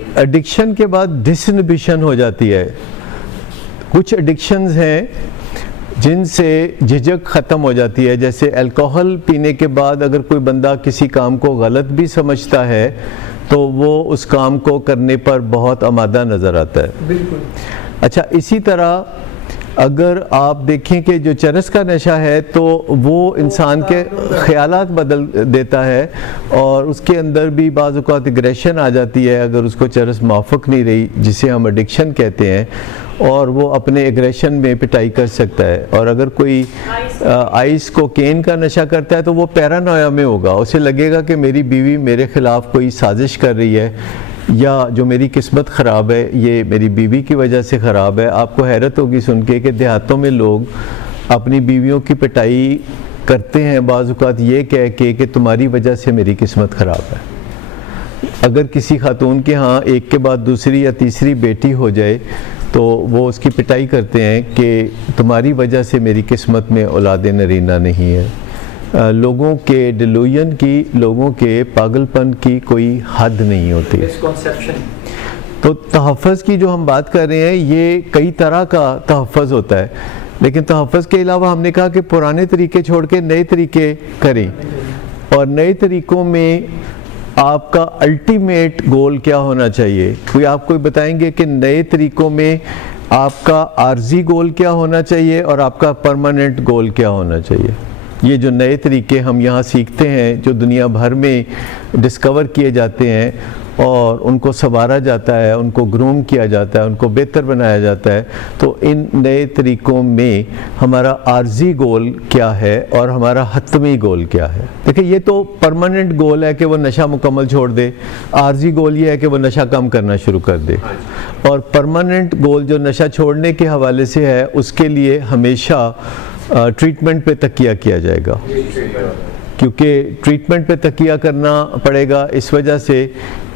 Addiction के बाद डिसइनहिबिशन हो जाती है। कुछ एडिक्शंस हैं जिनसे झिझक ख़त्म हो जाती है। जैसे अल्कोहल पीने के बाद अगर कोई बंदा किसी काम को गलत भी समझता है तो वो उस काम को करने पर बहुत आमादा नज़र आता है। बिल्कुल। अच्छा, इसी तरह अगर आप देखें कि जो चरस का नशा है तो वो इंसान के ख़यालात बदल देता है और उसके अंदर भी बाज़ औक़ात एग्रेशन आ जाती है अगर उसको चरस माफ़क नहीं रही, जिसे हम एडिक्शन कहते हैं, और वो अपने एग्रेशन में पिटाई कर सकता है। और अगर कोई आइस कोकेन का नशा करता है तो वो पैरानोया में होगा, उसे लगेगा कि मेरी बीवी मेरे ख़िलाफ़ कोई साजिश कर रही है या जो मेरी किस्मत ख़राब है ये मेरी बीवी की वजह से ख़राब है। आपको हैरत होगी सुन के कि देहातों में लोग अपनी बीवियों की पिटाई करते हैं बाज़ औक़ात ये कह के कि तुम्हारी वजह से मेरी किस्मत ख़राब है। अगर किसी खातून के यहाँ एक के बाद दूसरी या तीसरी बेटी हो जाए तो वो उसकी पिटाई करते हैं कि तुम्हारी वजह से मेरी किस्मत में औलाद नरीना नहीं है। लोगों के डिलूजन की, लोगों के पागलपन की कोई हद नहीं होती। तो तहफ़्फ़ुज़ की जो हम बात कर रहे हैं ये कई तरह का तहफ़्फ़ुज़ होता है, लेकिन तहफ़्फ़ुज़ के अलावा हमने कहा कि पुराने तरीके छोड़ के नए तरीके करें। और नए तरीक़ों में आपका अल्टीमेट गोल क्या होना चाहिए? कोई आपको बताएंगे कि नए तरीक़ों में आपका आर्जी गोल क्या होना चाहिए और आपका परमानेंट गोल क्या होना चाहिए? ये जो नए तरीके हम यहाँ सीखते हैं, जो दुनिया भर में डिस्कवर किए जाते हैं और उनको संवारा जाता है, उनको ग्रूम किया जाता है, उनको बेहतर बनाया जाता है, तो इन नए तरीक़ों में हमारा आर्जी गोल क्या है और हमारा हतमी गोल क्या है? देखिए, ये तो परमानेंट गोल है कि वो नशा मुकम्मल छोड़ दे। आर्जी गोल ये है कि वो नशा कम करना शुरू कर दे। और परमानेंट गोल जो नशा छोड़ने के हवाले से है, उसके लिए हमेशा ट्रीटमेंट पे तकिया किया जाएगा, क्योंकि ट्रीटमेंट पे तकिया करना पड़ेगा इस वजह से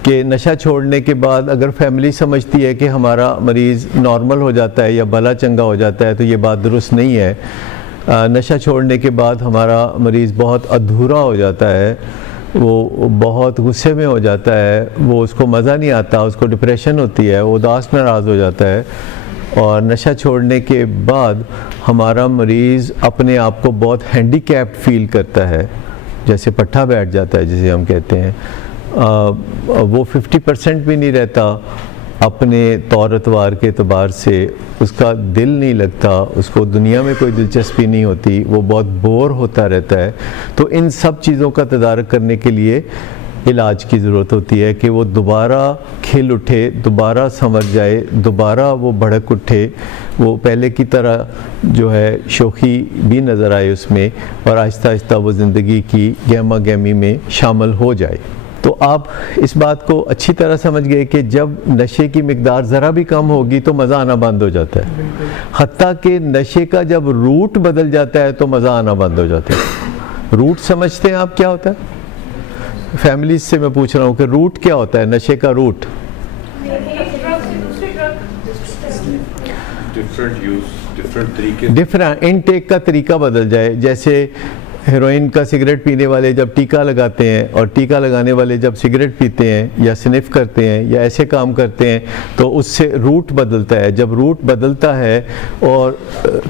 कि नशा छोड़ने के बाद अगर फैमिली समझती है कि हमारा मरीज़ नॉर्मल हो जाता है या भला चंगा हो जाता है तो ये बात दुरुस्त नहीं है। नशा छोड़ने के बाद हमारा मरीज़ बहुत अधूरा हो जाता है, वो बहुत गुस्से में हो जाता है, वो उसको मज़ा नहीं आता, उसको डिप्रेशन होती है, वो उदास नाराज़ हो जाता है। और नशा छोड़ने के बाद हमारा मरीज़ अपने आप को बहुत हैंडीकैप्ड फील करता है, जैसे पट्ठा बैठ जाता है जिसे हम कहते हैं। वो 50% भी नहीं रहता अपने तौर अतवार के एतबार से, उसका दिल नहीं लगता, उसको दुनिया में कोई दिलचस्पी नहीं होती, वो बहुत बोर होता रहता है। तो इन सब चीज़ों का तदारक करने के लिए इलाज की ज़रूरत होती है कि वो दोबारा खिल उठे, दोबारा संवर जाए, दोबारा वो भड़क उठे, वो पहले की तरह जो है शोखी भी नज़र आए उसमें, और आहिस्ता आहिस्ता वो ज़िंदगी की गहमा गहमी में शामिल हो जाए। तो आप इस बात को अच्छी तरह समझ गए कि जब नशे की मिकदार ज़रा भी कम होगी तो मज़ा आना बंद हो जाता है। हत्ता कि नशे का जब रूट बदल जाता है तो मज़ा आना बंद हो जाता है। रूट समझते हैं आप क्या होता है? फैमिली से मैं पूछ रहा हूँ कि रूट क्या होता है, नशे का रूट? डिफरेंट इनटेक का तरीका बदल जाए। जैसे हेरोइन का सिगरेट पीने वाले जब टीका लगाते हैं और टीका लगाने वाले जब सिगरेट पीते हैं या स्निफ करते हैं या ऐसे काम करते हैं तो उससे रूट बदलता है। जब रूट बदलता है और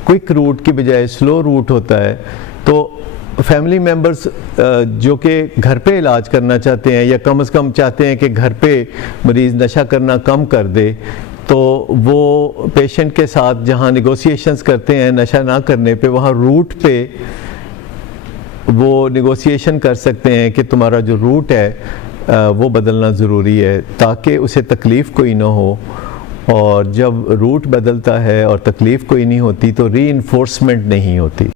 क्विक रूट की बजाय स्लो रूट होता है तो फैमिली मेम्बर्स जो कि घर पे इलाज करना चाहते हैं या कम से कम चाहते हैं कि घर पे मरीज़ नशा करना कम कर दे, तो वो पेशेंट के साथ जहाँ नेगोशिएशंस करते हैं नशा ना करने पे, वहाँ रूट पे वो नेगोशिएशन कर सकते हैं कि तुम्हारा जो रूट है वो बदलना ज़रूरी है ताकि उसे तकलीफ़ कोई ना हो। और जब रूट बदलता है और तकलीफ़ कोई नहीं होती तो रीइंफोर्समेंट नहीं होती।